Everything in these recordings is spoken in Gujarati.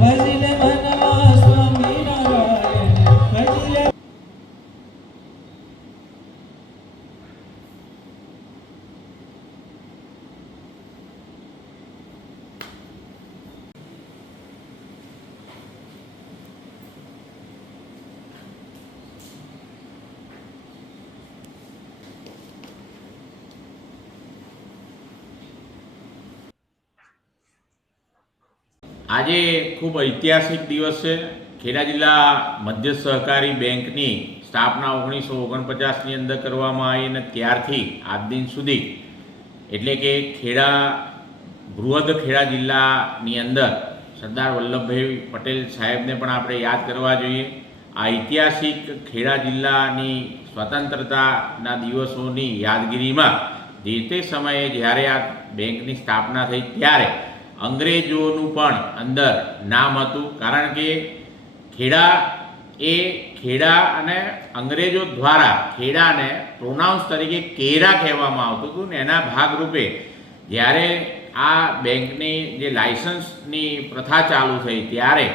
Hare આજે ખૂબ ઐતિહાસિક દિવસ છે. ખેડા જિલ્લા મધ્ય સહકારી બેંકની સ્થાપના ઓગણીસો ઓગણપચાસની અંદર કરવામાં આવી અને ત્યારથી આજ દિન સુધી એટલે કે ખેડા, બૃહદ ખેડા જિલ્લાની અંદર સરદાર વલ્લભભાઈ પટેલ સાહેબને પણ આપણે યાદ કરવા જોઈએ. આ ઐતિહાસિક ખેડા જિલ્લાની સ્વતંત્રતાના દિવસોની યાદગીરીમાં જે તે સમયે જ્યારે આ બેંકની સ્થાપના થઈ, ત્યારે અંગ્રેજોનું પણ અંદર નામ હતું. કારણ કે ખેડા એ ખેડા અને અંગ્રેજો દ્વારા ખેડાને પ્રોનાઉન્સ તરીકે કેરા કહેવામાં આવતું હતું ને એના ભાગરૂપે જ્યારે આ બેંકની જે લાયસન્સની પ્રથા ચાલુ થઈ ત્યારે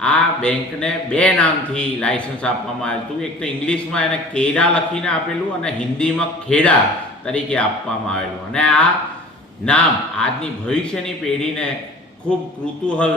આ બેંકને બે નામથી લાયસન્સ આપવામાં આવ્યું હતું. એક તો ઇંગ્લિશમાં એને કેરા લખીને આપેલું અને હિન્દીમાં ખેડા તરીકે આપવામાં આવેલું. અને આ નામ, આજની ભવિષ્યની પેઢીને ખૂબ કૃતુહલ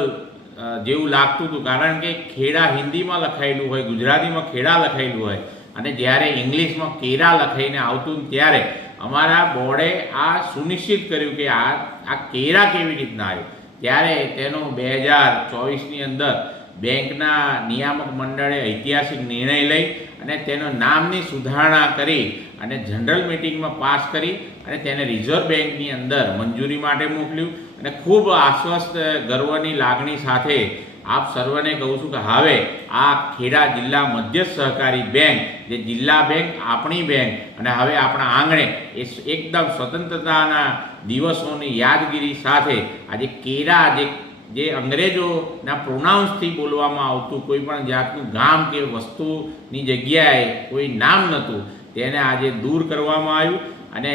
જેવું લાગતું હતું. કારણ કે ખેડા હિન્દીમાં લખાયેલું હોય, ગુજરાતીમાં ખેડા લખાયેલું હોય, અને જ્યારે ઇંગ્લિશમાં કેરા લખાઈને આવતું ત્યારે અમારા બોર્ડે આ સુનિશ્ચિત કર્યું કે આ આ કેરા કેવી રીતના આવ્યું? ત્યારે તેનો બે હજાર ચોવીસની અંદર બેંકના નિયામક મંડળે ઐતિહાસિક નિર્ણય લઈ અને તેનો નામની સુધારણા કરી અને જનરલ મિટિંગમાં પાસ કરી અને તેને રિઝર્વ બેંકની અંદર મંજૂરી માટે મોકલ્યું. અને ખૂબ આશ્વસ્ત, ગર્વની લાગણી સાથે આપ સર્વને કહું છું કે હવે આ ખેડા જિલ્લા મધ્ય સહકારી બેંક, જે જિલ્લા બેંક, આપણી બેંક અને હવે આપણા આંગણે એ એકદમ સ્વતંત્રતાના દિવસોની યાદગીરી સાથે આજે કેરા જે જે અંગ્રેજોના પ્રોનાઉન્સથી બોલવામાં આવતું કોઈ પણ જાતનું ગામ કે વસ્તુની જગ્યાએ કોઈ નામ નહોતું, તેને આજે દૂર કરવામાં આવ્યું અને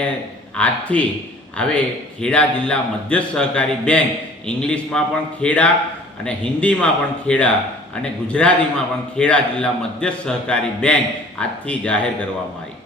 આજથી હવે ખેડા જિલ્લા મધ્ય સહકારી બેંક ઇંગ્લિશમાં પણ ખેડા અને હિન્દીમાં પણ ખેડા અને ગુજરાતીમાં પણ ખેડા જિલ્લા મધ્ય સહકારી બેંક આજથી જાહેર કરવામાં આવી.